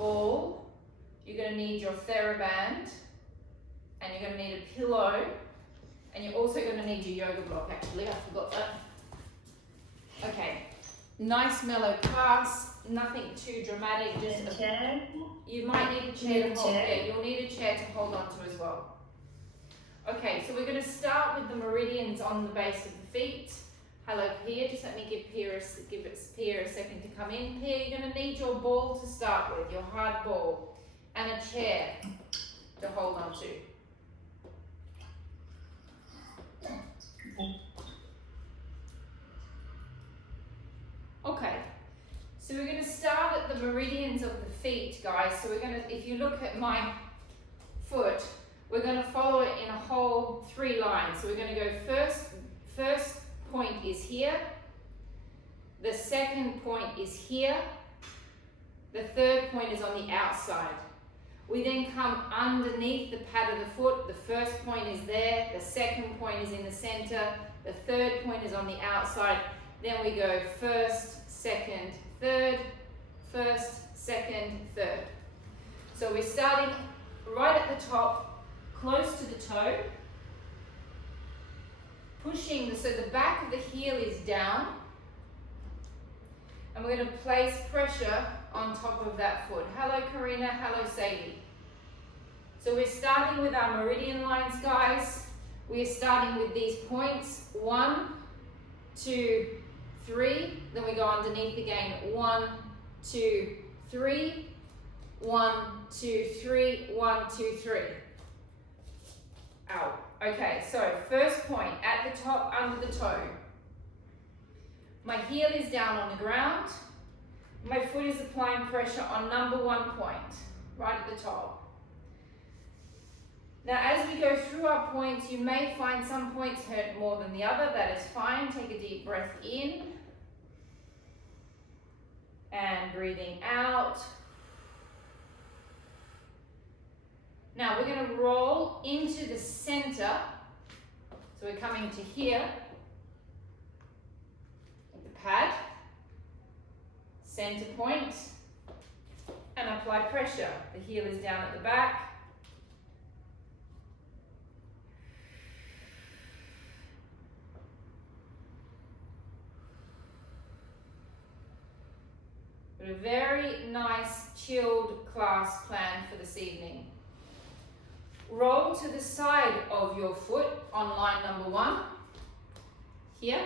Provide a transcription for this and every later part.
ball, you're going to need your TheraBand, and you're going to need a pillow, and you're also going to need your yoga block. Actually, I forgot that. Okay, nice mellow class, nothing too dramatic. Just a chair. You might need a chair to hold. Yeah, you'll need a chair to hold on to as well. Okay, so we're going to start with the meridians on the base of the feet. Hello, Pia. Just let me give Pia a second to come in. Pia, you're going to need your ball to start with, your hard ball, and a chair to hold on to. Okay, so we're going to start at the meridians of the feet, guys. So we're going to, if you look at my foot, we're going to follow it in a whole 3 lines. So we're going to go first point is here, the second point is here, the third point is on the outside. We then come underneath the pad of the foot. The first point is there, the second point is in the center, the third point is on the outside. Then we go first, second, third, first, second, third. So we're starting right at the top, close to the toe, pushing, so the back of the heel is down, and we're going to place pressure on top of that foot. Hello Karina, hello Sadie. So we're starting with our meridian lines, guys. We're starting with these points, 1, 2, 3, then we go underneath again, 1, 2, 3, 1, 2, 3, 1, 2, 3. Out. Okay, so first point at the top, under the toe. My heel is down on the ground. My foot is applying pressure on number 1 point, right at the top. Now, as we go through our points, you may find some points hurt more than the other. That is fine. Take a deep breath in. And breathing out. Now we're going to roll into the center. So we're coming to here. With the pad. Center point. And apply pressure. The heel is down at the back. A very nice chilled class planned for this evening. Roll to the side of your foot on line number 1. Here.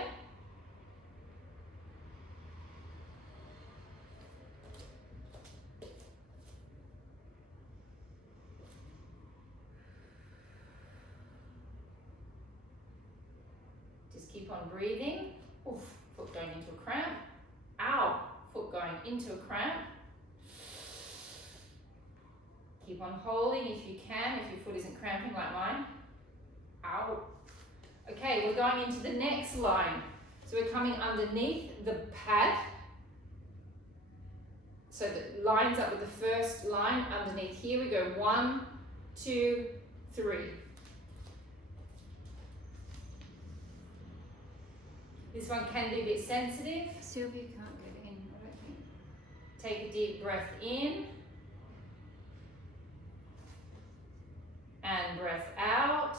Just keep on breathing. Oof, foot going into a cramp. Ow. Foot going into a cramp. Keep on holding if you can, if your foot isn't cramping like mine. Ow. Okay, we're going into the next line. So we're coming underneath the pad. So that lines up with the first line underneath here. We go 1, 2, 3. This one can be a bit sensitive. Sylvia can't get in, I don't think. Take a deep breath in. And breath out.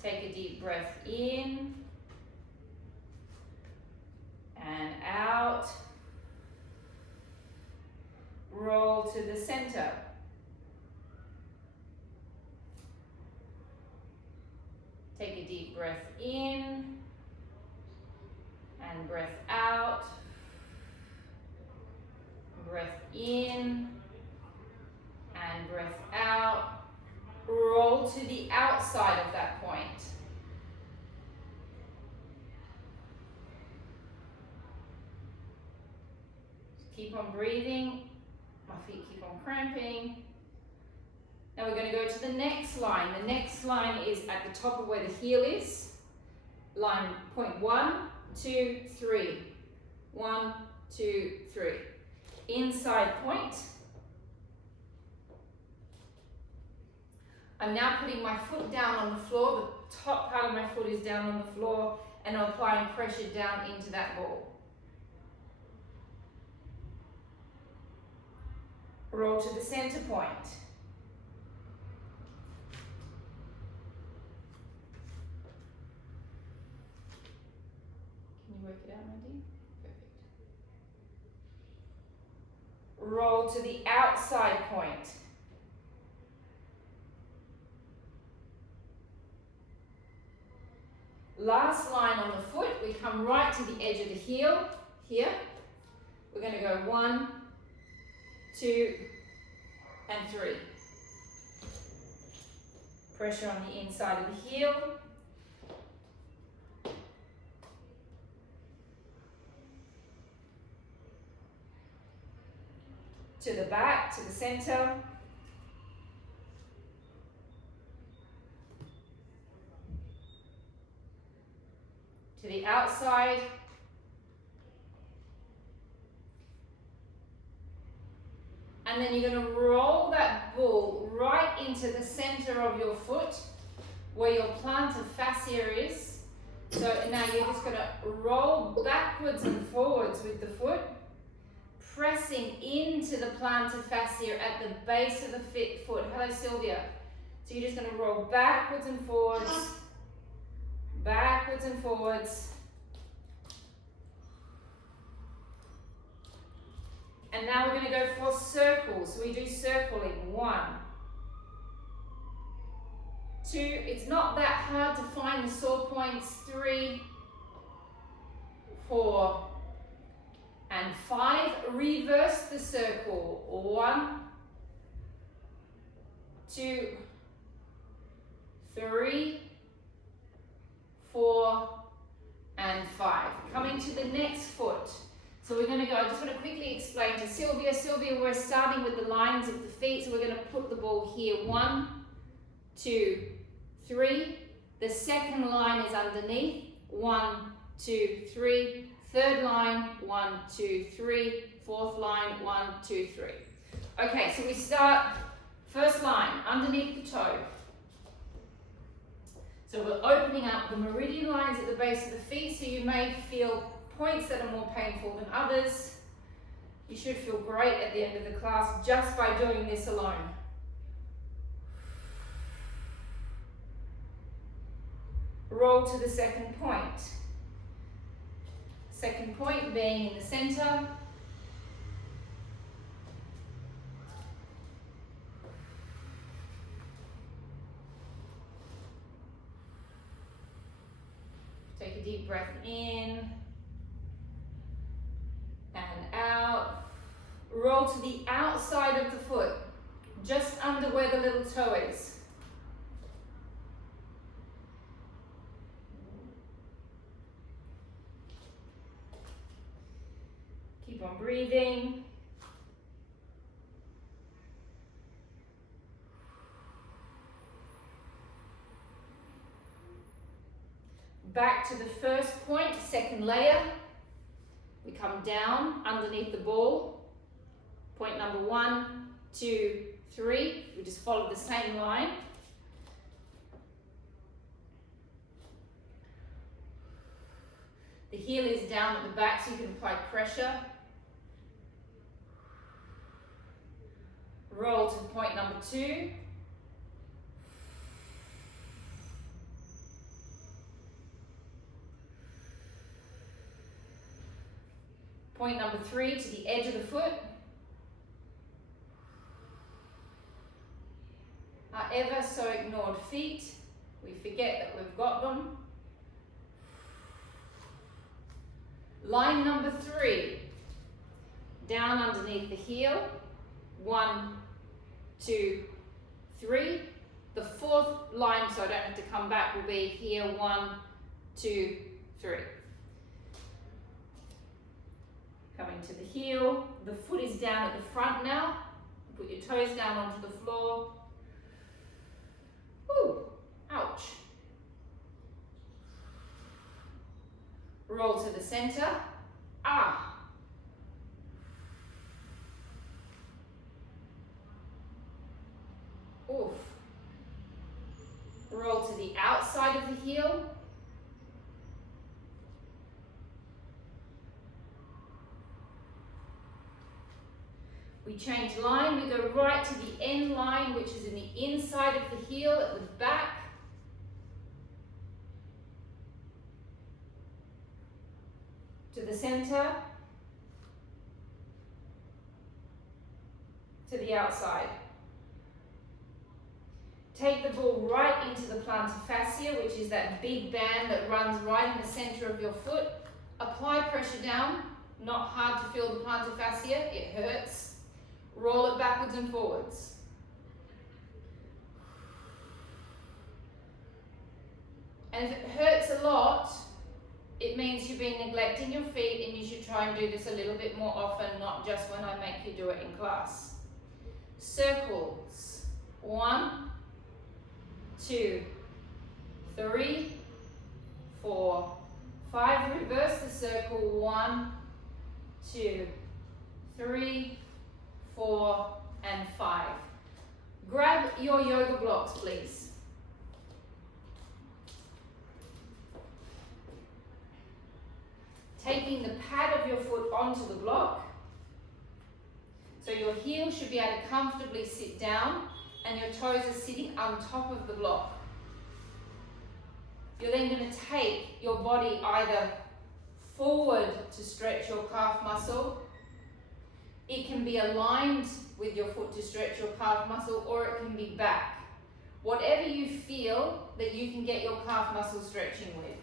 Take a deep breath in. And out. Roll to the center. Take a deep breath in and breath out. Breath in and breath out. Roll to the outside of that point. Keep on breathing. My feet keep on cramping. Now we're going to go to the next line. The next line is at the top of where the heel is. Line point 1, 2, 3. 1, 2, 3. Inside point. I'm now putting my foot down on the floor. The top part of my foot is down on the floor, and I'm applying pressure down into that ball. Roll to the center point. Can you work it out, Mandy? Perfect. Roll to the outside point. Last line on the foot, we come right to the edge of the heel, here. We're going to go 1, 2, and 3. Pressure on the inside of the heel. To the back, to the center. To the outside. And then you're going to roll that ball right into the center of your foot where your plantar fascia is. So now you're just going to roll backwards and forwards with the foot, pressing into the plantar fascia at the base of the foot. Hello, Sylvia. So you're just going to roll backwards and forwards, backwards and forwards. And now we're going to go for circles. So we do circling. 1, 2. It's not that hard to find the sore points. 3, 4, and 5. Reverse the circle. 1, 2, 3, 4, and 5. Coming to the next foot. So we're going to go, I just want to quickly explain to Sylvia. Sylvia, we're starting with the lines of the feet. So we're going to put the ball here. 1, 2, 3. The second line is underneath. 1, 2, 3. Third line, 1, 2, 3. Fourth line, 1, 2, 3. Okay, so we start first line, underneath the toe. So we're opening up the meridian lines at the base of the feet, so you may feel points that are more painful than others. You should feel great at the end of the class just by doing this alone. Roll to the second point. Second point being in the center. Take a deep breath in and out. Roll to the outside of the foot, just under where the little toe is. Keep on breathing. Back to the first point, second layer. We come down underneath the ball. Point number 1, 2, 3. We just follow the same line. The heel is down at the back so you can apply pressure. Roll to point number 2. Point number 3 to the edge of the foot. Our ever so ignored feet. We forget that we've got them. Line number 3. Down underneath the heel. 1, 2, 3. The fourth line, so I don't have to come back, will be here. 1, 2, 3. Coming to the heel, the foot is down at the front now. Put your toes down onto the floor. Ooh, ouch. Roll to the center. Ah. Oof. Roll to the outside of the heel. We change line, we go right to the end line, which is in the inside of the heel at the back. To the center. To the outside. Take the ball right into the plantar fascia, which is that big band that runs right in the center of your foot. Apply pressure down, not hard to feel the plantar fascia, it hurts. Roll it backwards and forwards. And if it hurts a lot, it means you've been neglecting your feet, and you should try and do this a little bit more often, not just when I make you do it in class. Circles. 1, 2, 3, 4, 5. Reverse the circle. 1, 2, 3, 4, and 5. Grab your yoga blocks, please. Taking the pad of your foot onto the block. So your heel should be able to comfortably sit down and your toes are sitting on top of the block. You're then going to take your body either forward to stretch your calf muscle. It can be aligned with your foot to stretch your calf muscle, or it can be back. Whatever you feel that you can get your calf muscle stretching with.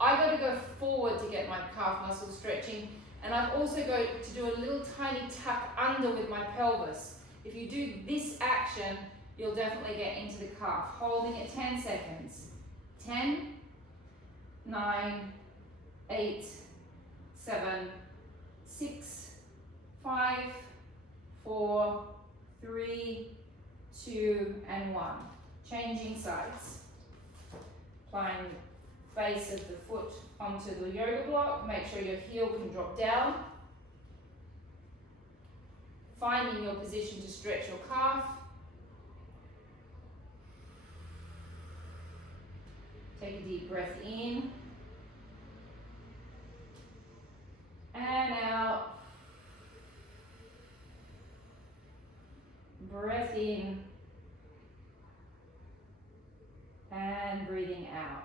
I got to go forward to get my calf muscle stretching, and I've also got to do a little tiny tuck under with my pelvis. If you do this action, you'll definitely get into the calf. Holding it 10 seconds. 10, 9, 8, 7, 6, 5, 4, 3, 2, and 1. Changing sides. Applying the base of the foot onto the yoga block. Make sure your heel can drop down. Finding your position to stretch your calf. Take a deep breath in. And out. Breath in. And breathing out.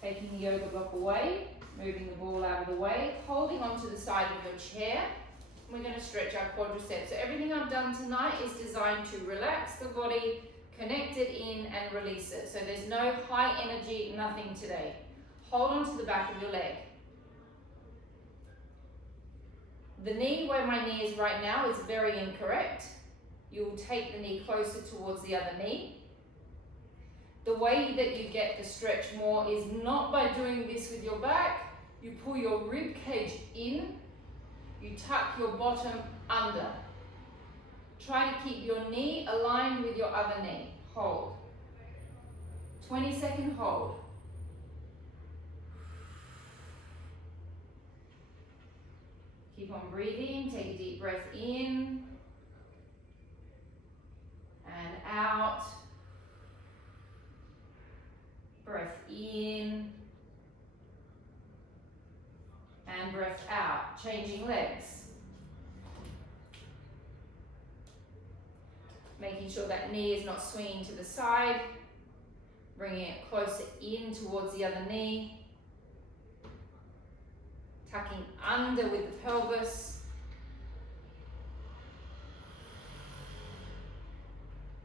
Taking the yoga block away, moving the ball out of the way, holding onto the side of your chair. We're going to stretch our quadriceps. So everything I've done tonight is designed to relax the body, connect it in, and release it. So there's no high energy, nothing today. Hold on to the back of your leg. The knee, where my knee is right now, is very incorrect. You'll take the knee closer towards the other knee. The way that you get the stretch more is not by doing this with your back. You pull your rib cage in, you tuck your bottom under. Try to keep your knee aligned with your other knee. Hold. 20-second hold. Keep on breathing. Take a deep breath in and out. Breath in and breath out. Changing legs. Making sure that knee is not swinging to the side. Bringing it closer in towards the other knee. Tucking under with the pelvis.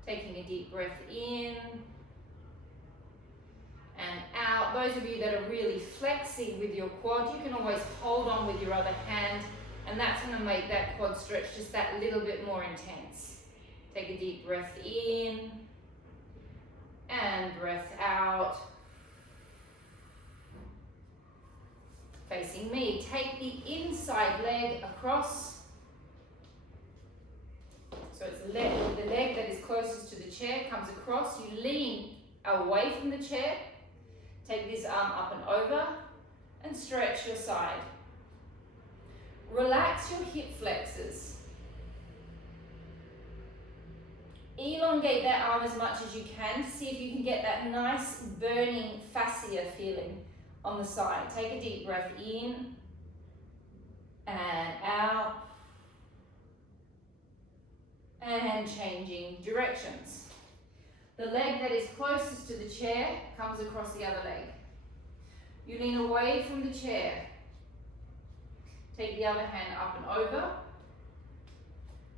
Taking a deep breath in and out. Those of you that are really flexing with your quad, you can always hold on with your other hand, and that's going to make that quad stretch just that little bit more intense. Take a deep breath in and breath out. Facing me, take the inside leg across. So it's the leg that is closest to the chair comes across. You lean away from the chair. Take this arm up and over and stretch your side. Relax your hip flexors. Elongate that arm as much as you can to see if you can get that nice burning fascia feeling on the side. Take a deep breath in and out. and changing directions. The leg that is closest to the chair comes across the other leg. You lean away from the chair. Take the other hand up and over.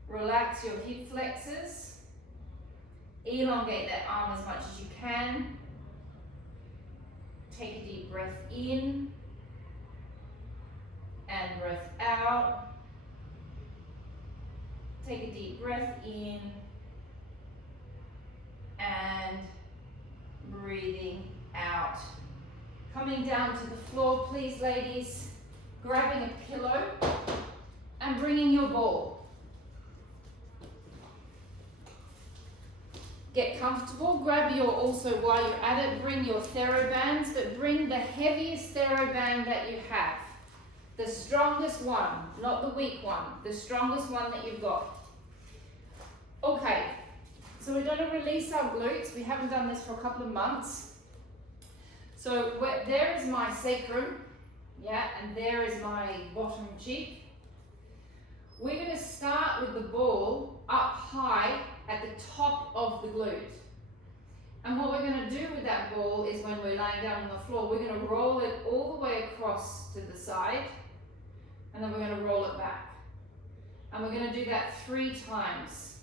Relax your hip flexors. Elongate that arm as much as you can. Take a deep breath in and breath out. Take a deep breath in and breathing out. Coming down to the floor, please, ladies. Grabbing a pillow and bringing your ball. Get comfortable. Grab your, also while you're at it, bring your TheraBands, but bring the heaviest TheraBand that you have. The strongest one, not the weak one, the strongest one that you've got. Okay, so we're going to release our glutes. We haven't done this for a couple of months. So there is my sacrum, yeah, and there is my bottom cheek. We're going to start with the ball up high at the top of the glute. And what we're going to do with that ball is when we're laying down on the floor, we're going to roll it all the way across to the side, and then we're going to roll it back. And we're going to do that 3 times.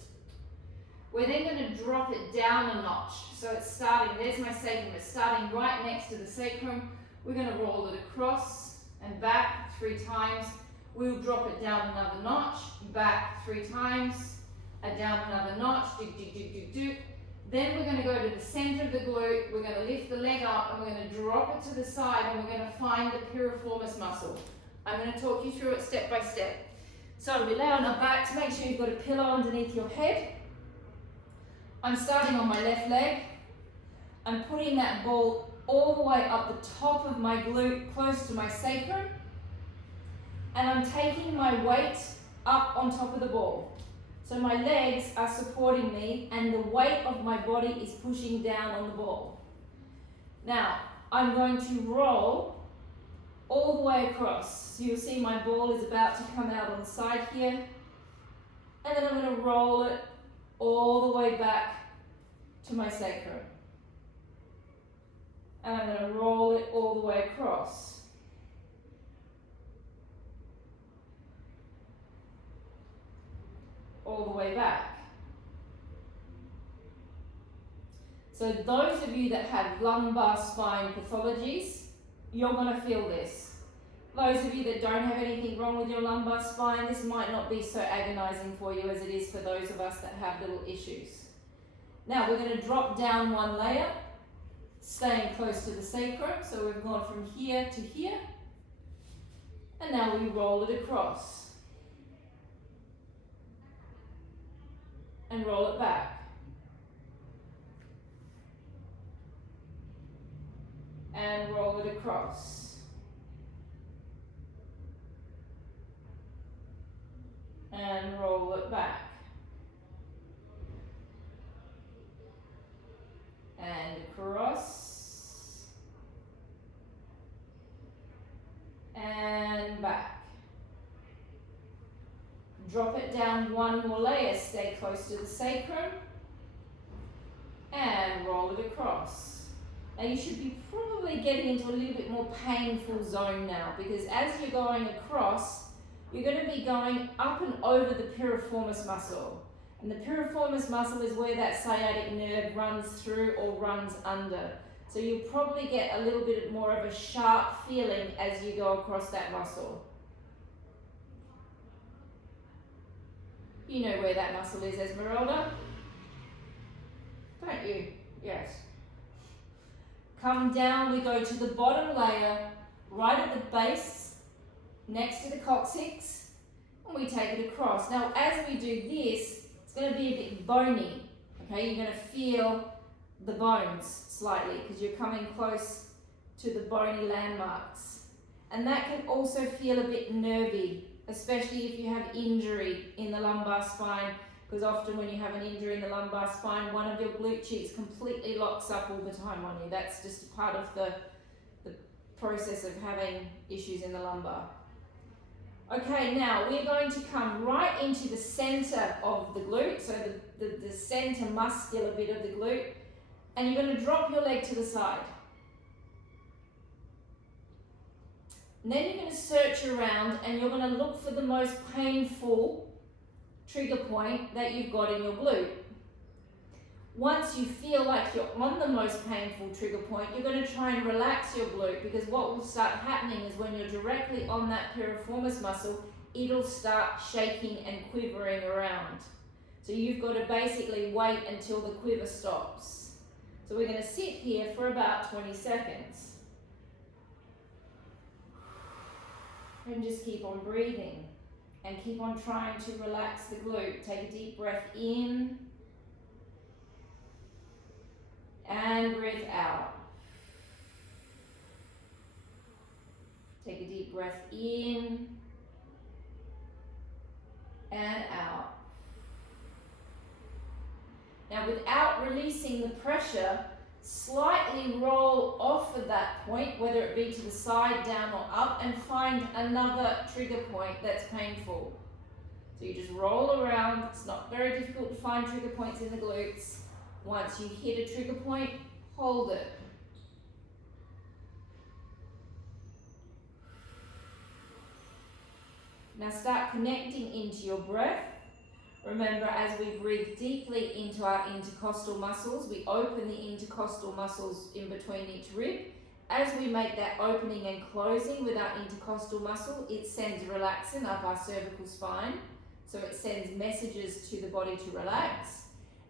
We're then going to drop it down a notch. So it's starting, there's my sacrum, it's starting right next to the sacrum. We're going to roll it across and back 3 times. We'll drop it down another notch, back 3 times, and down another notch, do, do, do, do, do. Then we're going to go to the center of the glute, we're going to lift the leg up, and we're going to drop it to the side, and we're going to find the piriformis muscle. I'm going to talk you through it step by step. So we lay on our backs, make sure you've got a pillow underneath your head. I'm starting on my left leg. I'm putting that ball all the way up the top of my glute, close to my sacrum. And I'm taking my weight up on top of the ball. So my legs are supporting me and the weight of my body is pushing down on the ball. Now, I'm going to roll all the way across. So you'll see my ball is about to come out on the side here. And then I'm going to roll it all the way back to my sacrum. And I'm going to roll it all the way across. All the way back. So those of you that have lumbar spine pathologies, you're going to feel this. Those of you that don't have anything wrong with your lumbar spine, this might not be so agonizing for you as it is for those of us that have little issues. Now we're going to drop down 1 layer, staying close to the sacrum. So we've gone from here to here. And now we roll it across. And roll it back. And roll it across. And roll it back. And across. And back. Drop it down 1 more layer, stay close to the sacrum, and roll it across. Now you should be probably getting into a little bit more painful zone now, because as you're going across, you're going to be going up and over the piriformis muscle. And the piriformis muscle is where that sciatic nerve runs through or runs under. So you'll probably get a little bit more of a sharp feeling as you go across that muscle. You know where that muscle is, Esmeralda? Don't you? Yes. Come down, we go to the bottom layer, right at the base, next to the coccyx, and we take it across. Now, as we do this, it's going to be a bit bony, okay? You're going to feel the bones slightly, because you're coming close to the bony landmarks. And that can also feel a bit nervy, especially if you have injury in the lumbar spine, because often when you have an injury in the lumbar spine, one of your glute cheeks completely locks up all the time on you. That's just a part of the process of having issues in the lumbar. Okay, now we're going to come right into the center of the glute, so the center muscular bit of the glute, and you're going to drop your leg to the side. And then you're going to search around and you're going to look for the most painful trigger point that you've got in your glute. Once you feel like you're on the most painful trigger point, you're going to try and relax your glute, because what will start happening is when you're directly on that piriformis muscle, it'll start shaking and quivering around. So you've got to basically wait until the quiver stops. So we're going to sit here for about 20 seconds. And just keep on breathing and keep on trying to relax the glute. Take a deep breath in and breathe out. Take a deep breath in and out. Now, without releasing the pressure, slightly roll off of that point, whether it be to the side, down or up, and find another trigger point that's painful. So you just roll around. It's not very difficult to find trigger points in the glutes. Once you hit a trigger point, hold it. Now start connecting into your breath. Remember, as we breathe deeply into our intercostal muscles, we open the intercostal muscles in between each rib. As we make that opening and closing with our intercostal muscle, it sends relaxin up our cervical spine. So it sends messages to the body to relax,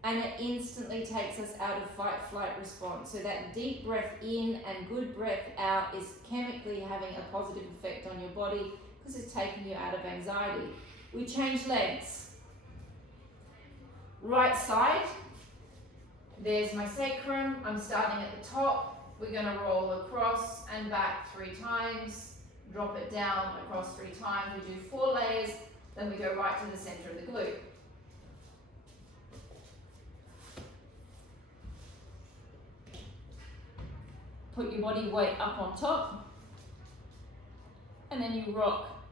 and it instantly takes us out of fight-flight response. So that deep breath in and good breath out is chemically having a positive effect on your body, because it's taking you out of anxiety. We change legs. Right side, there's my sacrum. I'm starting at the top. We're going to roll across and back 3 times, drop it down across 3 times. We do 4 layers, then we go right to the center of the glute. Put your body weight up on top, and then you rock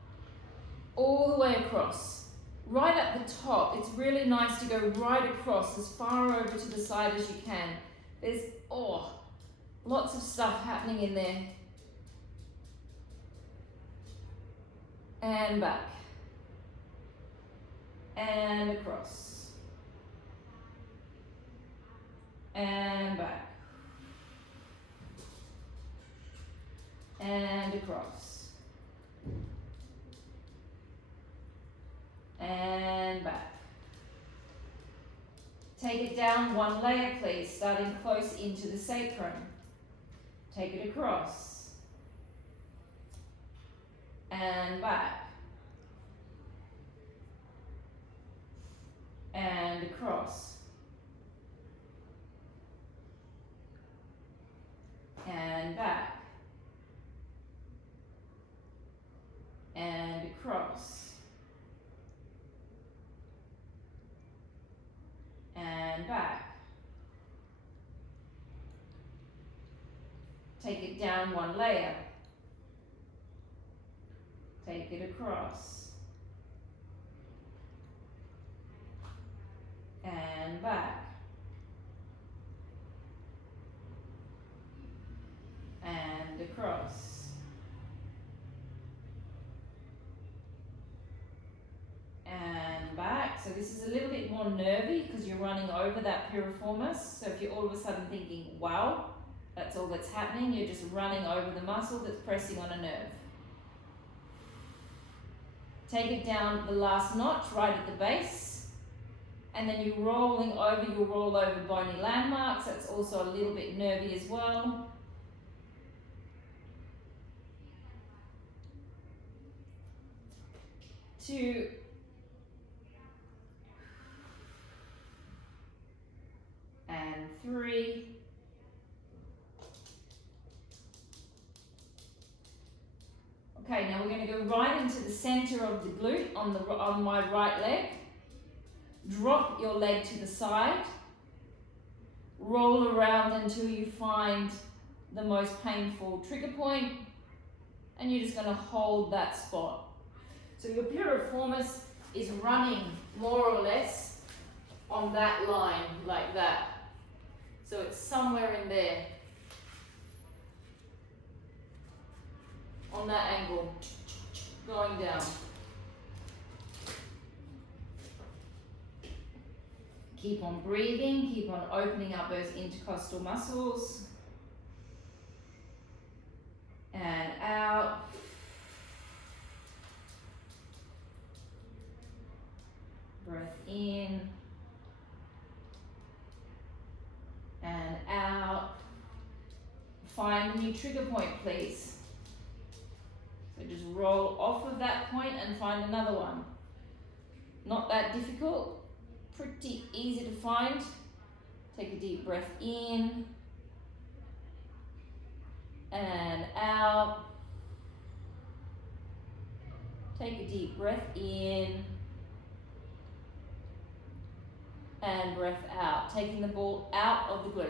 all the way across. Right at the top, it's really nice to go right across, as far over to the side as you can. There's, lots of stuff happening in there. And back. And across. And back. And across. And back. Take it down 1 layer, please, starting close into the sacrum. Take it across. And back. And across. And back. And across. And back. Take it down 1 layer. Take it across. And back. And across. And back. So this is a little bit more nervy because you're running over that piriformis. So if you're all of a sudden thinking, wow, that's all that's happening, you're just running over the muscle that's pressing on a nerve. Take it down the last notch right at the base. And then you'll roll over bony landmarks. That's also a little bit nervy as well. Two. And 3. Okay, now we're going to go right into the center of the glute on my right leg. Drop your leg to the side. Roll around until you find the most painful trigger point, and you're just going to hold that spot. So your piriformis is running more or less on that line, like that. So it's somewhere in there, on that angle, going down. Keep on breathing, keep on opening up those intercostal muscles. And out. Breath in. And out. Find a new trigger point, please. So just roll off of that point and find another one. Not that difficult. Pretty easy to find. Take a deep breath in and out. Take a deep breath in and breath out, taking the ball out of the glute.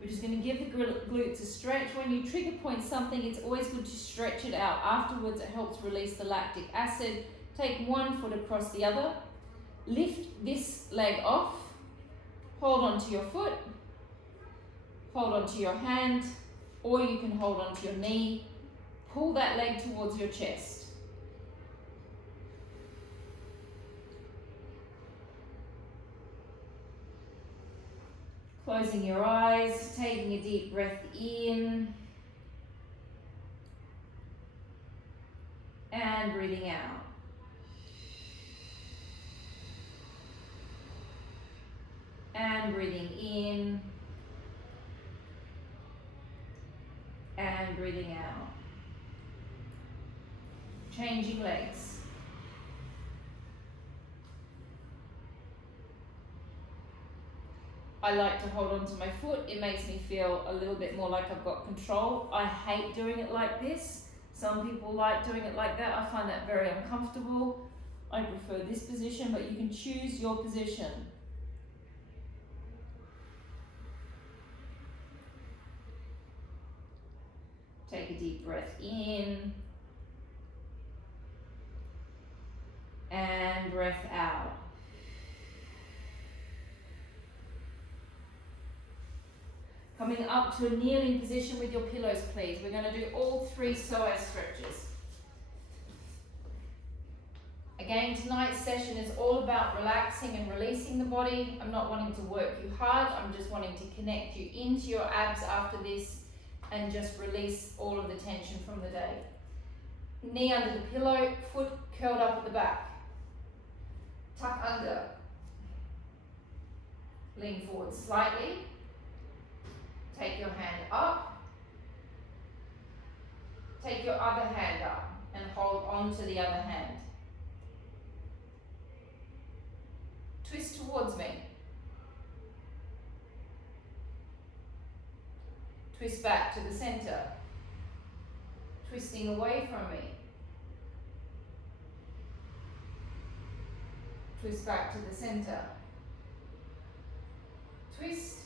We're just going to give the glutes a stretch. When you trigger point something, it's always good to stretch it out. Afterwards, it helps release the lactic acid. Take one foot across the other. Lift this leg off. Hold onto your foot. Hold onto your hand, or you can hold onto your knee. Pull that leg towards your chest. Closing your eyes, taking a deep breath in and breathing out. And breathing in and breathing out. Changing legs. I like to hold on to my foot. It makes me feel a little bit more like I've got control. I hate doing it like this. Some people like doing it like that. I find that very uncomfortable. I prefer this position, but you can choose your position. Take a deep breath in and breath out. Coming up to a kneeling position with your pillows, please. We're going to do all 3 psoas stretches. Again, tonight's session is all about relaxing and releasing the body. I'm not wanting to work you hard. I'm just wanting to connect you into your abs after this and just release all of the tension from the day. Knee under the pillow, foot curled up at the back. Tuck under. Lean forward slightly. Take your hand up. Take your other hand up and hold on to the other hand. Twist towards me. Twist back to the center. Twisting away from me. Twist back to the center. Twist.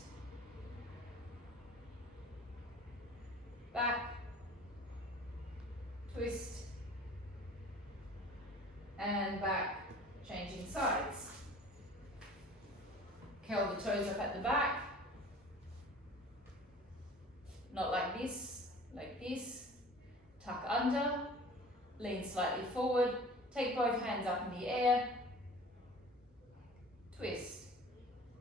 Back. Twist. And back. Changing sides. Curl the toes up at the back. Not like this, like this. Tuck under, lean slightly forward, take both hands up in the air, twist.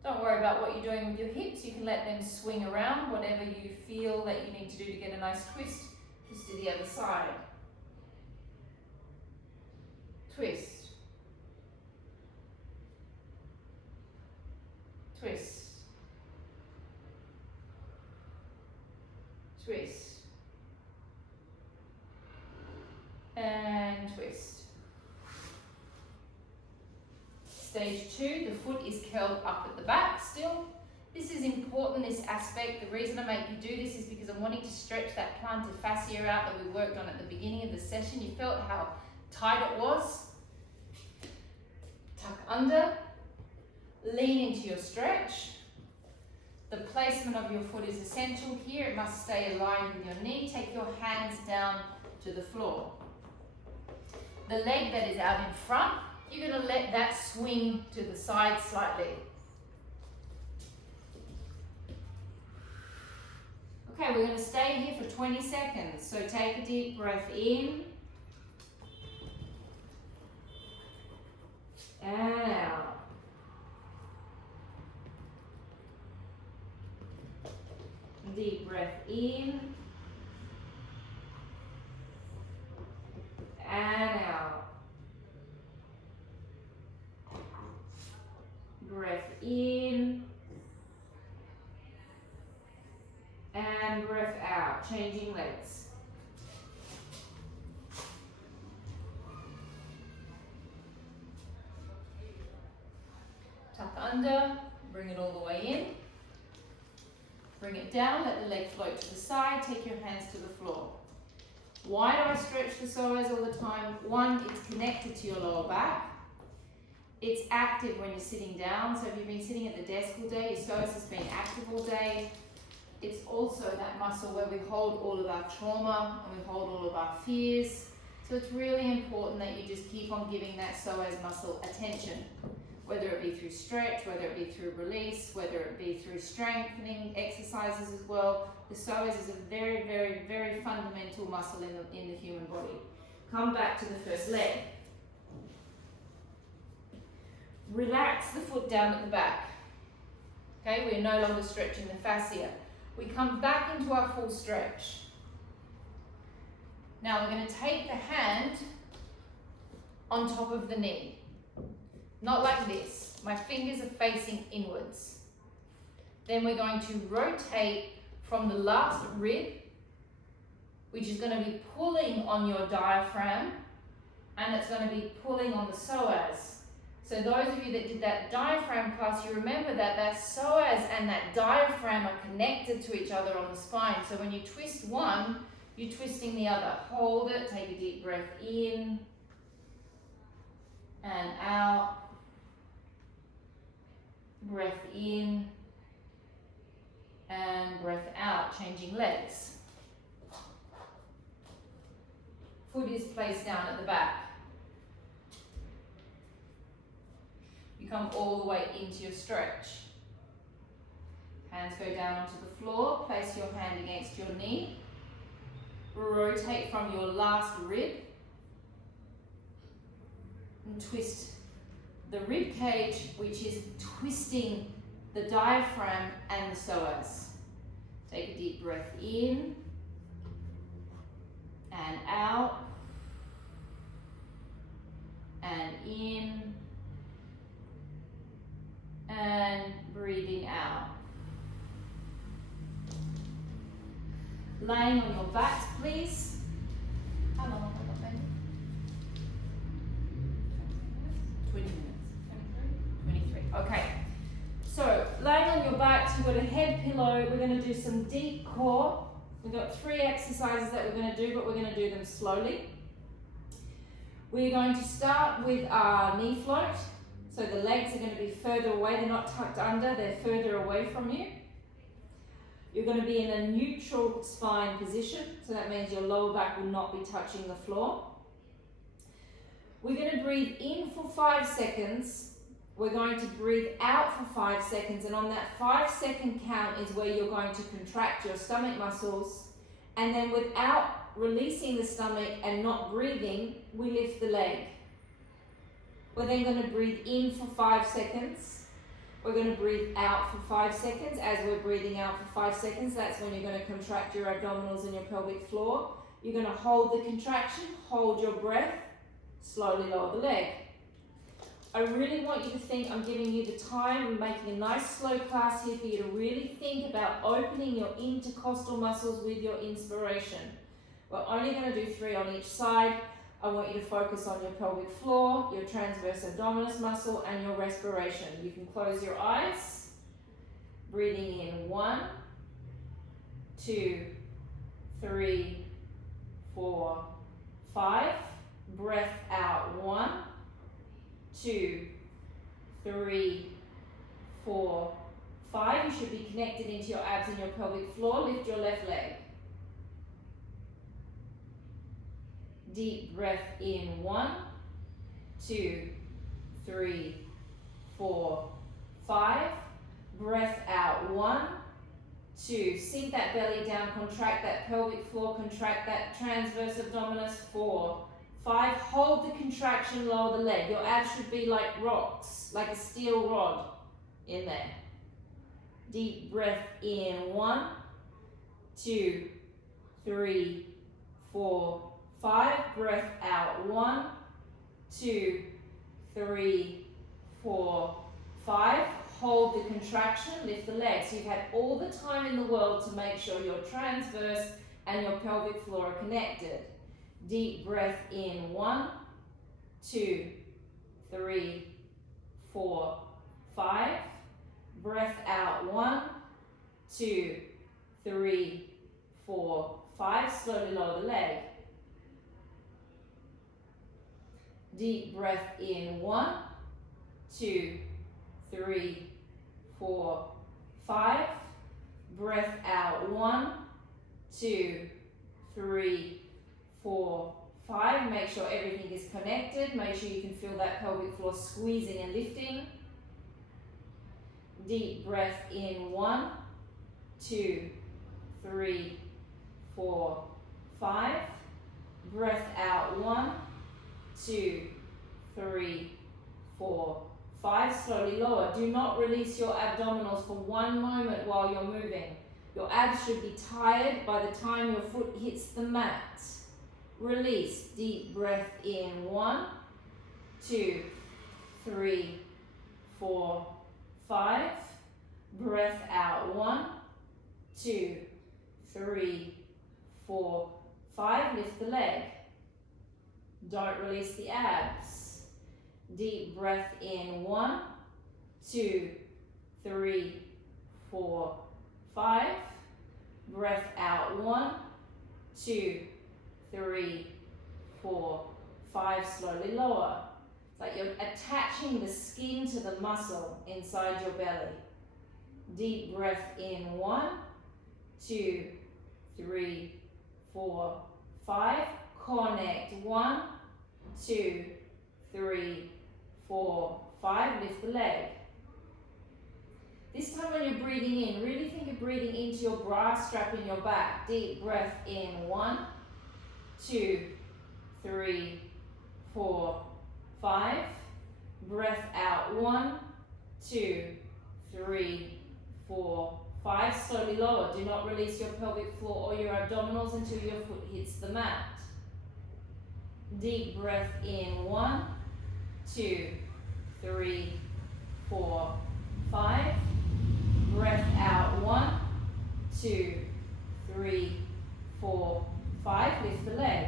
Don't worry about what you're doing with your hips, you can let them swing around, whatever you feel that you need to do to get a nice twist. Twist to the other side. Twist. Twist. Twist. And twist. Stage 2, the foot is curled up at the back still. This is important, this aspect. The reason I make you do this is because I'm wanting to stretch that plantar fascia out that we worked on at the beginning of the session. You felt how tight it was. Tuck under, lean into your stretch. The placement of your foot is essential here. It must stay aligned with your knee. Take your hands down to the floor. the leg that is out in front, you're going to let that swing to the side slightly. Okay, we're going to stay here for 20 seconds. So take a deep breath in and out. Deep breath in and out. Breath in and breath out, changing legs. Tuck under, bring it all the way in. Bring it down, let the leg float to the side, take your hands to the floor. Why do I stretch the psoas all the time? One, it's connected to your lower back. It's active when you're sitting down, so if you've been sitting at the desk all day, your psoas has been active all day. It's also that muscle where we hold all of our trauma and we hold all of our fears. So it's really important that you just keep on giving that psoas muscle attention, whether it be through stretch, whether it be through release, whether it be through strengthening exercises as well. The psoas is a very, very, very fundamental muscle in the human body. Come back to the first leg. Relax the foot down at the back. Okay, we're no longer stretching the fascia. We come back into our full stretch. Now we're going to take the hand on top of the knee. Not like this. My fingers are facing inwards. Then we're going to rotate from the last rib, which is going to be pulling on your diaphragm, and it's going to be pulling on the psoas. So those of you that did that diaphragm class, you remember that that psoas and that diaphragm are connected to each other on the spine. So when you twist one, you're twisting the other. Hold it, take a deep breath in and out. Breath in and breath out, changing legs. Foot is placed down at the back. You come all the way into your stretch. Hands go down onto the floor, place your hand against your knee. Rotate from your last rib and twist the rib cage, which is twisting the diaphragm and the psoas. Take a deep breath in and out and in and breathing out. Laying on your backs, please. How long have I got, baby? 20 minutes. 23. Okay. So, laying on your backs, you've got a head pillow. We're going to do some deep core. We've got 3 exercises that we're going to do, but we're going to do them slowly. We're going to start with our knee float. So the legs are going to be further away. They're not tucked under, they're further away from you. You're going to be in a neutral spine position. So that means your lower back will not be touching the floor. We're going to breathe in for 5 seconds. We're going to breathe out for 5 seconds. And on that 5-second count is where you're going to contract your stomach muscles. And then without releasing the stomach and not breathing, we lift the leg. We're then going to breathe in for 5 seconds. We're going to breathe out for 5 seconds. As we're breathing out for 5 seconds, that's when you're going to contract your abdominals and your pelvic floor. You're going to hold the contraction, hold your breath, slowly lower the leg. I really want you to think I'm giving you the time. I'm making a nice slow class here for you to really think about opening your intercostal muscles with your inspiration. We're only going to do 3 on each side. I want you to focus on your pelvic floor, your transverse abdominis muscle, and your respiration. You can close your eyes. Breathing in 1, 2, 3, 4, 5. Breath out 1, 2, 3, 4, 5. You should be connected into your abs and your pelvic floor. Lift your left leg. Deep breath in 1, 2, 3, 4, 5. Breath out, 1, 2. Sink that belly down, contract that pelvic floor, contract that transverse abdominis, 4, 5. Hold the contraction, lower the leg. Your abs should be like rocks, like a steel rod in there. Deep breath in, 1, 2, 3, 4, 5. Breath out, 1, 2, 3, 4, 5. Hold the contraction, lift the legs. So you've had all the time in the world to make sure your transverse and your pelvic floor are connected. Deep breath in, 1, 2, 3, 4, 5. Breath out, 1, 2, 3, 4, 5. Slowly lower the leg. Deep breath in, 1, 2, 3, 4, 5. Breath out, 1, 2, 3, 4, 5. Make sure everything is connected. Make sure you can feel that pelvic floor squeezing and lifting. Deep breath in, 1, 2, 3, 4, 5. Breath out, 1, 2, 3, 4, 5. Slowly lower. Do not release your abdominals for 1 moment while you're moving. Your abs should be tired by the time your foot hits the mat. Release. Deep breath in, 1, 2, 3, 4, 5. Breath out, 1, 2, 3, 4, 5. Lift the leg. Don't release the abs. Deep breath in, 1, 2, 3, 4, 5. Breath out, 1, 2, 3, 4, 5. Slowly lower. It's like you're attaching the skin to the muscle inside your belly. Deep breath in, 1, 2, 3, 4, 5. Connect, 1, 2, 3, 4, 5. Lift the leg. This time when you're breathing in, really think of breathing into your bra strap in your back. Deep breath in, 1, 2, 3, 4, 5. Breath out, 1, 2, 3, 4, 5. Slowly lower. Do not release your pelvic floor or your abdominals until your foot hits the mat. Deep breath in, 1, 2, 3, 4, 5. Breath out, 1, 2, 3, 4, 5. Lift the leg.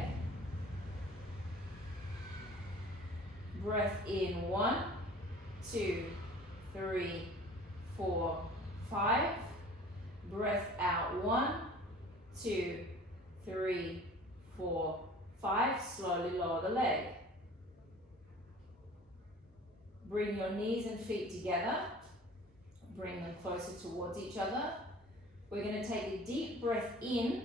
Breath in, 1, 2, 3, 4, 5. Breath out, 1, 2, 3, 4, 5. Slowly lower the leg. Bring your knees and feet together. Bring them closer towards each other. We're going to take a deep breath in.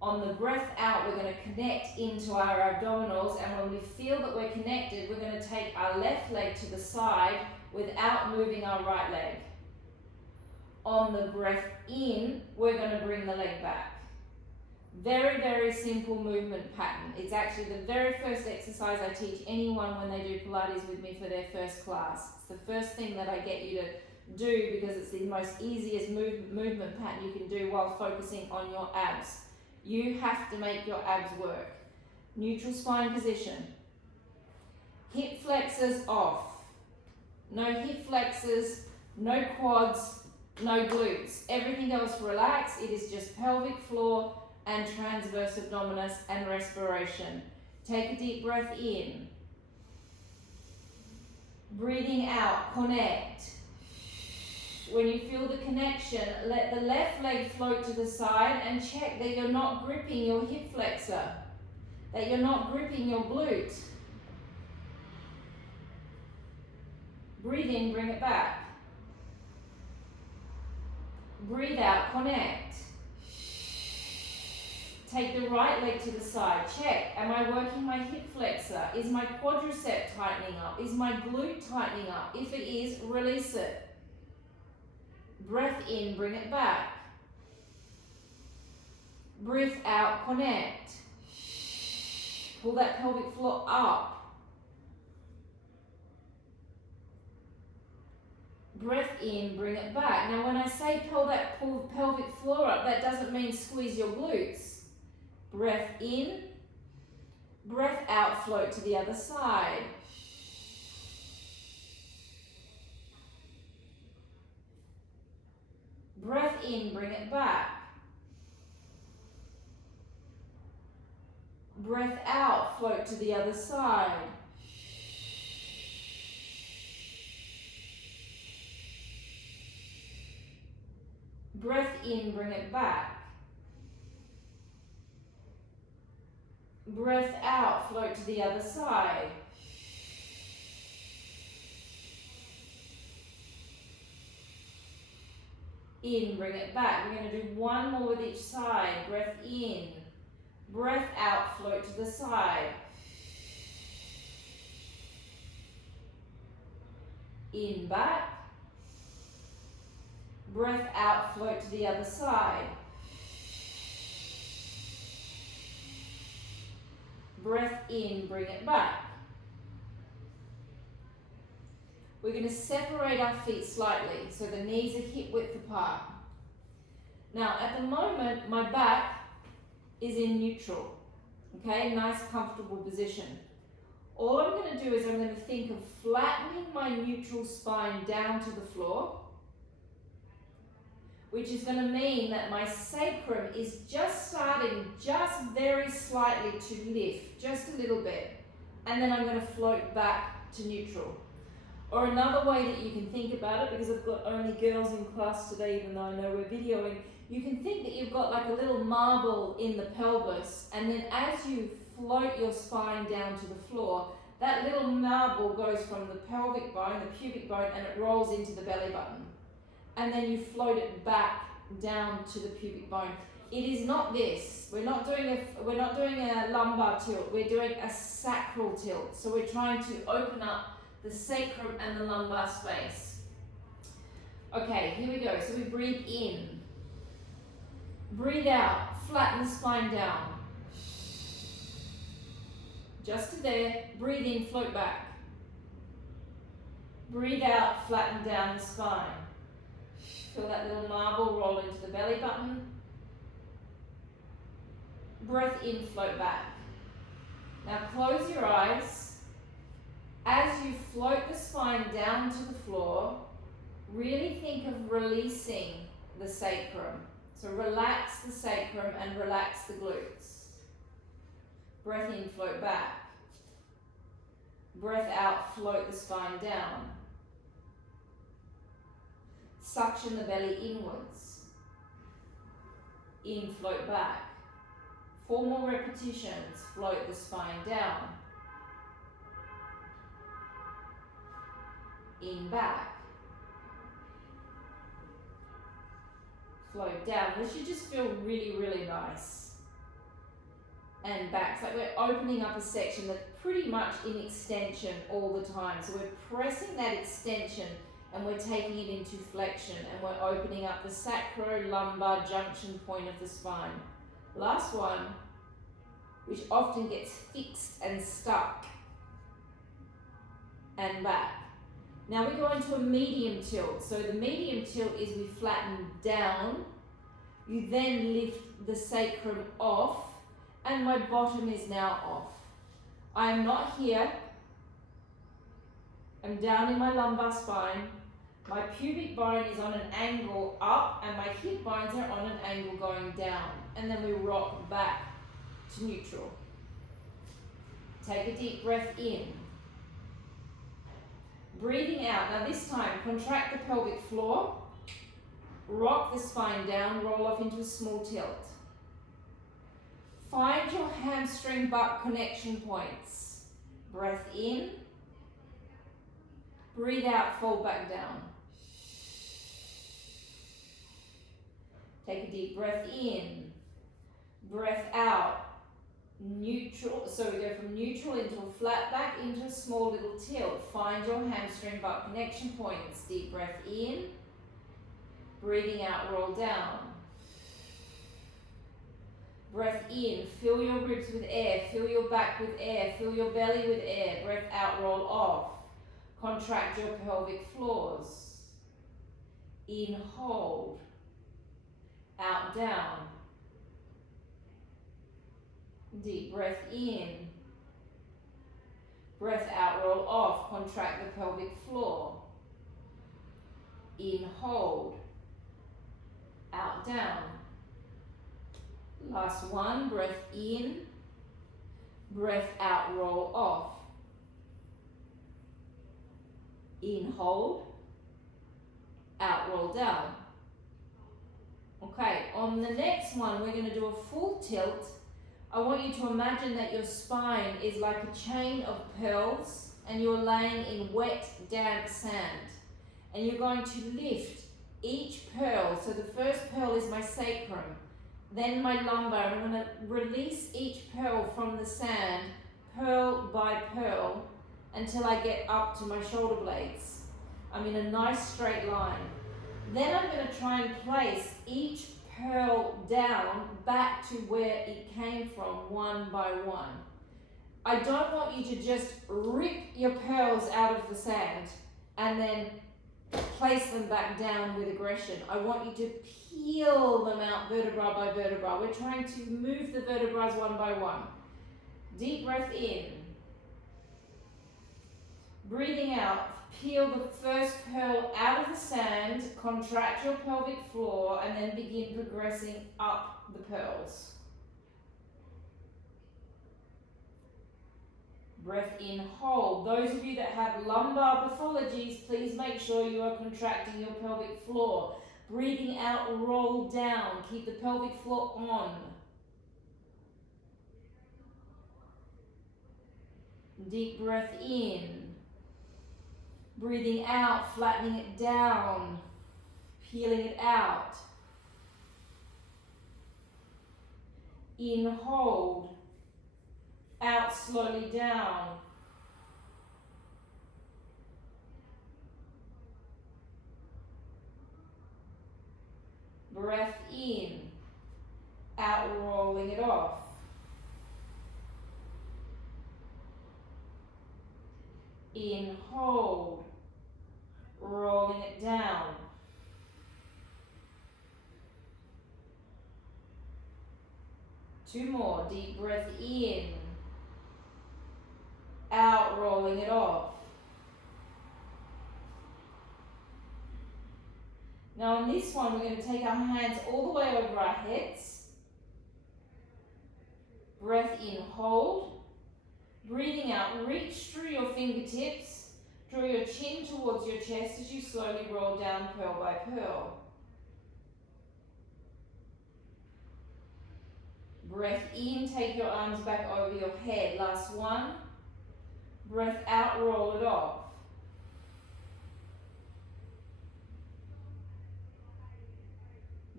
On the breath out, we're going to connect into our abdominals, and when we feel that we're connected, we're going to take our left leg to the side without moving our right leg. On the breath in, we're going to bring the leg back. Very, very simple movement pattern. It's actually the very first exercise I teach anyone when they do Pilates with me for their first class. It's the first thing that I get you to do because it's the most easiest movement pattern you can do while focusing on your abs. You have to make your abs work. Neutral spine position. Hip flexors off. No hip flexors, no quads, no glutes. Everything else relax. It is just pelvic floor and transverse abdominis and respiration. Take a deep breath in. Breathing out, connect. When you feel the connection, let the left leg float to the side and check that you're not gripping your hip flexor, that you're not gripping your glute. Breathe in, bring it back. Breathe out, connect. Take the right leg to the side. Check. Am I working my hip flexor? Is my quadricep tightening up? Is my glute tightening up? If it is, release it. Breath in, bring it back. Breath out, connect. Pull that pelvic floor up. Breath in, bring it back. Now when I say pull that pelvic floor up, that doesn't mean squeeze your glutes. Breath in, breath out, float to the other side. Breath in, bring it back. Breath out, float to the other side. Breath in, bring it back. Breath out, float to the other side. In, bring it back. We're going to do one more with each side. Breath in. Breath out, float to the side. In, back. Breath out, float to the other side. Breath in, bring it back. We're going to separate our feet slightly so the knees are hip width apart. Now at the moment my back is in neutral, okay, nice comfortable position. All I'm going to do is I'm going to think of flattening my neutral spine down to the floor, which is going to mean that my sacrum is just starting just very slightly to lift, just a little bit, and then I'm going to float back to neutral. Or another way that you can think about it, because I've got only girls in class today even though I know we're videoing, you can think that you've got like a little marble in the pelvis, and then as you float your spine down to the floor, that little marble goes from the pelvic bone, the pubic bone, and it rolls into the belly button. And then you float it back down to the pubic bone. It is not this. We're not doing a lumbar tilt. We're doing a sacral tilt. So we're trying to open up the sacrum and the lumbar space. Okay, here we go. So we breathe in. Breathe out. Flatten the spine down. Just to there. Breathe in, float back. Breathe out, flatten down the spine. Feel that little marble roll into the belly button. Breath in, float back. Now close your eyes. As you float the spine down to the floor, really think of releasing the sacrum. So relax the sacrum and relax the glutes. Breath in, float back. Breath out, float the spine down. Suction the belly inwards. In, float back. 4 more repetitions, float the spine down. In, back. Float down. This should just feel really, really nice. And back. It's like we're opening up a section that's pretty much in extension all the time. So we're pressing that extension and we're taking it into flexion, and we're opening up the sacro-lumbar junction point of the spine. Last one, which often gets fixed and stuck. And back. Now we go into a medium tilt. So the medium tilt is we flatten down, you then lift the sacrum off, and my bottom is now off. I am not here. I'm down in my lumbar spine. My pubic bone is on an angle up and my hip bones are on an angle going down. And then we rock back to neutral. Take a deep breath in. Breathing out. Now this time, contract the pelvic floor. Rock the spine down, roll off into a small tilt. Find your hamstring butt connection points. Breath in. Breathe out, fold back down. Take a deep breath in. Breath out. Neutral, so we go from neutral into a flat back into a small little tilt. Find your hamstring butt connection points. Deep breath in. Breathing out, roll down. Breath in, fill your ribs with air, fill your back with air, fill your belly with air. Breath out, roll off. Contract your pelvic floors. In, hold. Out, down. Deep breath in. Breath out, roll off. Contract the pelvic floor. In, hold. Out, down. Last one, breath in. Breath out, roll off. In, hold. Out, roll down. Okay, on the next one, we're going to do a full tilt. I want you to imagine that your spine is like a chain of pearls and you're laying in wet, damp sand. And you're going to lift each pearl. So the first pearl is my sacrum, then my lumbar. I'm going to release each pearl from the sand, pearl by pearl, until I get up to my shoulder blades. I'm in a nice straight line. Then I'm going to try and place each pearl down back to where it came from, one by one. I don't want you to just rip your pearls out of the sand and then place them back down with aggression. I want you to peel them out vertebra by vertebra. We're trying to move the vertebrae one by one. Deep breath in. Breathing out. Peel the first pearl out of the sand, contract your pelvic floor, and then begin progressing up the pearls. Breath in, hold. Those of you that have lumbar pathologies, please make sure you are contracting your pelvic floor. Breathing out, roll down. Keep the pelvic floor on. Deep breath in. Breathing out, flattening it down, peeling it out. In, hold. Out, slowly down. Breath in. Out, rolling it off. In, hold, rolling it down. Two more, deep breath in, out, rolling it off. Now on this one, we're going to take our hands all the way over our heads. Breath in, hold. Breathing out, reach through your fingertips, draw your chin towards your chest as you slowly roll down pearl by pearl. Breath in, take your arms back over your head. Last one. Breath out, roll it off.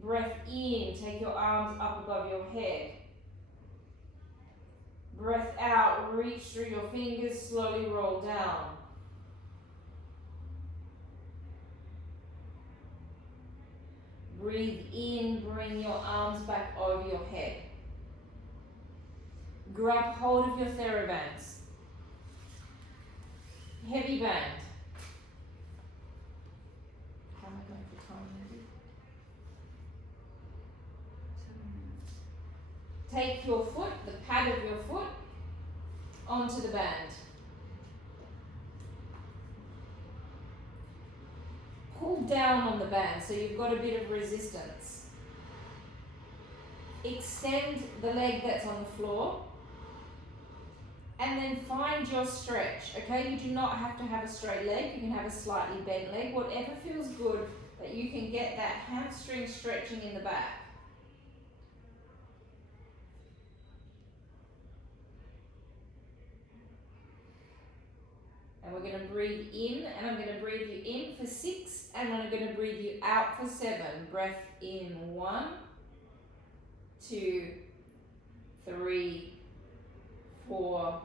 Breath in, take your arms up above your head. Breath out, reach through your fingers, slowly roll down. Breathe in, bring your arms back over your head. Grab hold of your TheraBands. Heavy band. How am I going for time, maybe? Take your foot, the pad of your foot, onto the band. Pull down on the band so you've got a bit of resistance. Extend the leg that's on the floor. And then find your stretch, okay? You do not have to have a straight leg. You can have a slightly bent leg. Whatever feels good, that you can get that hamstring stretching in the back. And we're going to breathe in, and I'm going to breathe you in for 6, and I'm going to breathe you out for 7. Breath in, 1, 2, 3, 4,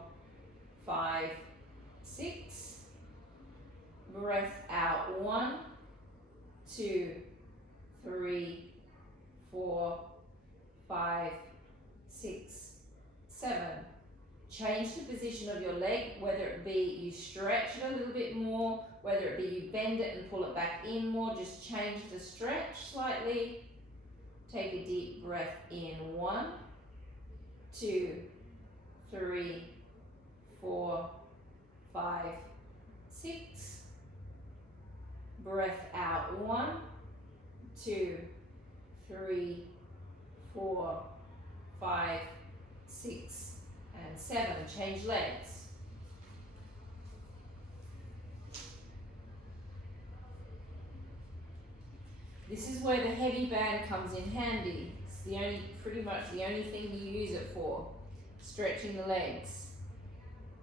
5, 6. Breath out. 1, 2, 3, 4, 5, 6, 7. Change the position of your leg, whether it be you stretch it a little bit more, whether it be you bend it and pull it back in more, just change the stretch slightly. Take a deep breath in. 1, 2, 3, 4, 5, 6. Breath out. 1, 2, 3, 4, 5, 6, and 7. Change legs. This is where the heavy band comes in handy. It's pretty much the only thing you use it for, stretching the legs.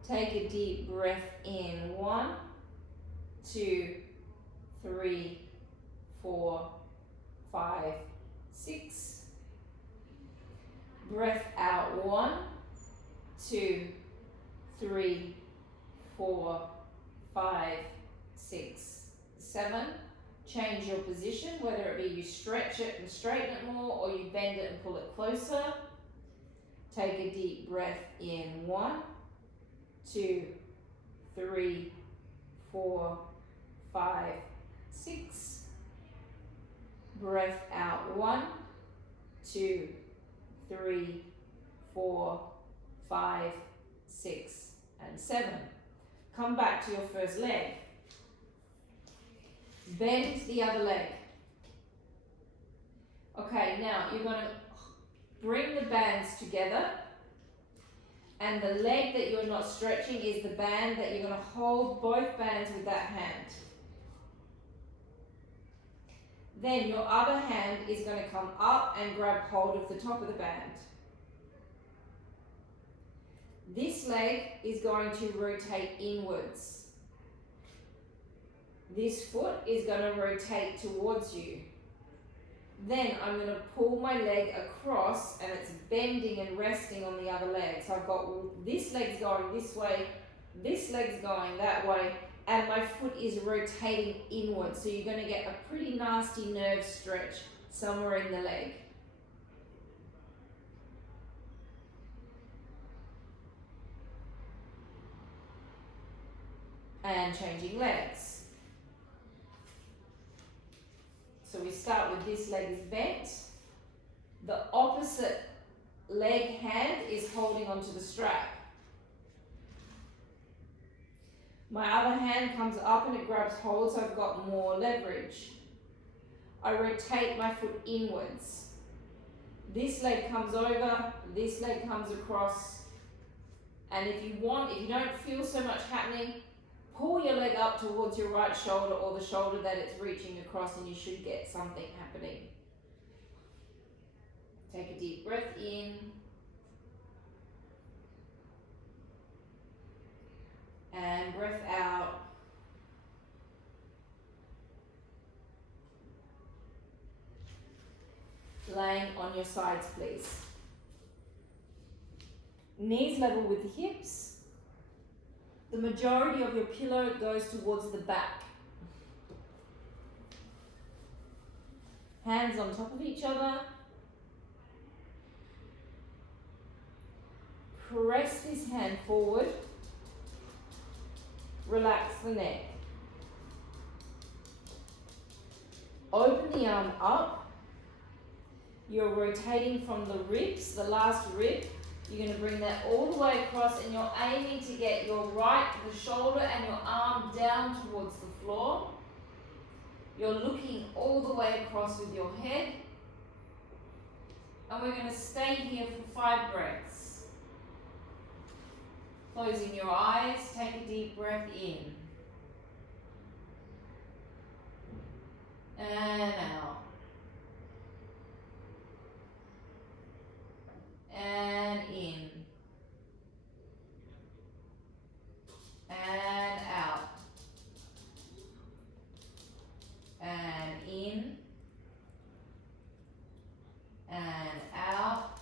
Take a deep breath in. 1, 2, 3, 4, 5, 6. Breath out. 1, 2, 3, 4, 5, 6, 7. Change your position, whether it be you stretch it and straighten it more, or you bend it and pull it closer. Take a deep breath in. 1, 2, 3, 4, 5, 6. Breath out. 1, 2, 3, 4, 5, 6, and 7. Come back to your first leg. Bend the other leg. Okay, now you're going to bring the bands together, and the leg that you're not stretching is the band that you're going to hold both bands with that hand. Then your other hand is going to come up and grab hold of the top of the band. This leg is going to rotate inwards. This foot is going to rotate towards you. Then I'm going to pull my leg across, and it's bending and resting on the other leg. So I've got this leg's going this way, this leg's going that way, and my foot is rotating inwards. So you're going to get a pretty nasty nerve stretch somewhere in the leg. And changing legs. So we start with this leg is bent. The opposite leg hand is holding onto the strap. My other hand comes up and it grabs hold, so I've got more leverage. I rotate my foot inwards. This leg comes over, this leg comes across. And if you don't feel so much happening, pull your leg up towards your right shoulder or the shoulder that it's reaching across, and you should get something happening. Take a deep breath in. And breath out. Laying on your sides, please. Knees level with the hips. The majority of your pillow goes towards the back. Hands on top of each other. Press this hand forward. Relax the neck. Open the arm up. You're rotating from the ribs, the last rib. You're going to bring that all the way across, and you're aiming to get the shoulder and your arm down towards the floor. You're looking all the way across with your head. And we're going to stay here for 5 breaths. Closing your eyes, take a deep breath in. And out. And in. And out. And in. And out.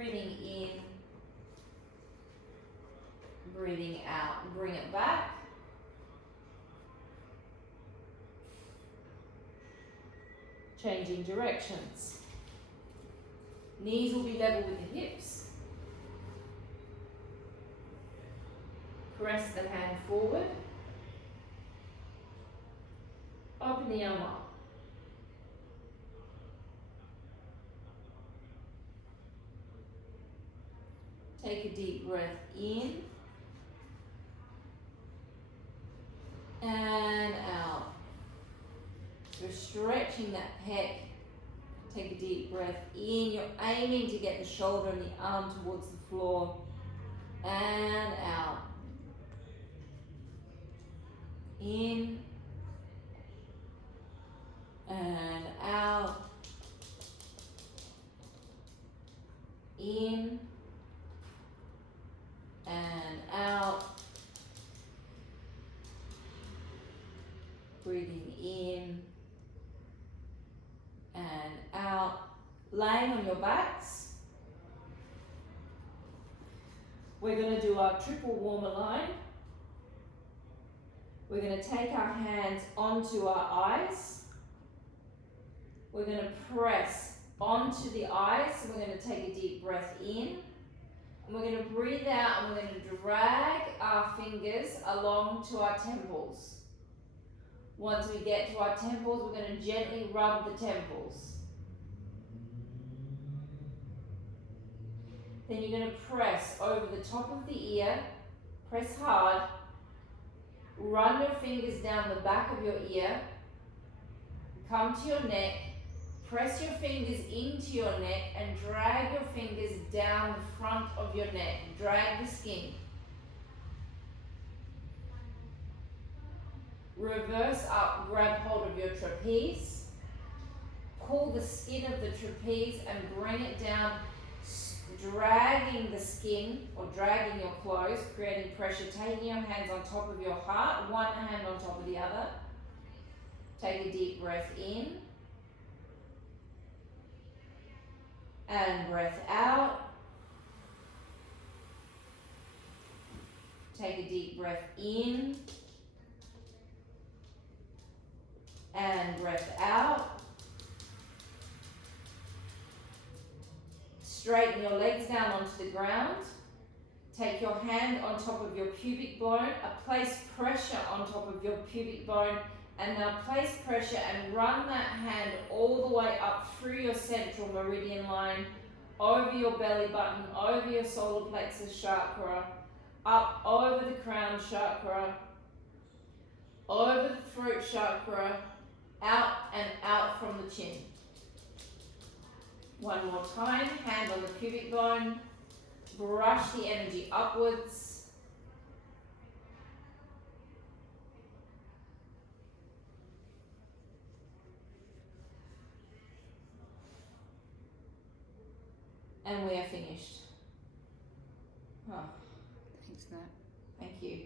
Breathing in, breathing out. Bring it back. Changing directions. Knees will be level with the hips. Press the hand forward. Open the arm up. Take a deep breath in and out. So we're stretching that pec. Take a deep breath in. You're aiming to get the shoulder and the arm towards the floor. And out. In and out. In and out. Breathing in and out. Laying on your backs. We're going to do our triple warm align. We're going to take our hands onto our eyes. We're going to press onto the eyes. So we're going to take a deep breath in. And we're going to breathe out and we're going to drag our fingers along to our temples. Once we get to our temples, we're going to gently rub the temples. Then you're going to press over the top of the ear. Press hard. Run your fingers down the back of your ear. Come to your neck. Press your fingers into your neck and drag your fingers down the front of your neck. Drag the skin. Reverse up, grab hold of your trapeze. Pull the skin of the trapeze and bring it down, dragging the skin or dragging your clothes, creating pressure, taking your hands on top of your heart, one hand on top of the other. Take a deep breath in. And breath out. Take a deep breath in. And breath out. Straighten your legs down onto the ground. Take your hand on top of your pubic bone. Place pressure on top of your pubic bone. And now place pressure and run that hand all the way up through your central meridian line, over your belly button, over your solar plexus chakra, up over the crown chakra, over the throat chakra, out and out from the chin. One more time, hand on the pubic bone, brush the energy upwards. And we are finished. Oh. Thanks, Nat. Thank you.